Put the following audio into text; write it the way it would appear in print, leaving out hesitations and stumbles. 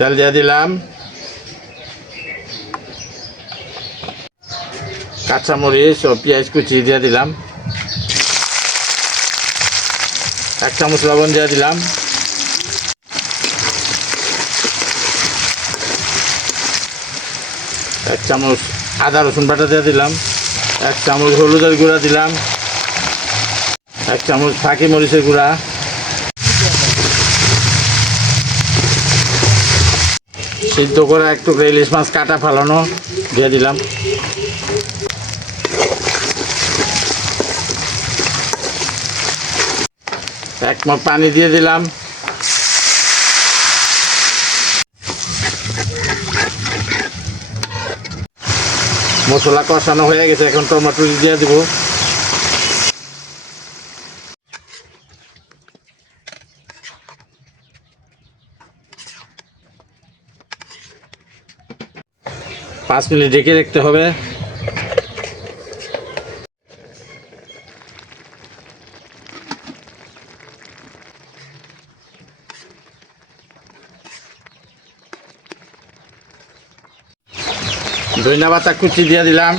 তেল দিয়ে দিলাম, কাঁচামরিচ ও পেঁয়াজ কুচি দিয়ে দিলাম, 1 চামচ লবণ দিয়ে দিলাম, 1 চামচ আদা রসুন বাটা দিয়ে দিলাম, 1 চামচ হলুদের গুঁড়া দিলাম, 1 চামচ ফাঁকি মরিচের গুঁড়া, সিদ্ধ করা একটু ইলিশ মাছ কাটা ফালানো দিয়ে দিলাম, এক মগ পানি দিয়ে দিলাম, মশলা কষানো হয়ে গেছে, এখন টমেটো দিয়ে দিব, পাঁচ মিনিট ঢেকে রাখতে হবে। ধনিয়া পাতা কুচি দিয়ে দিলাম,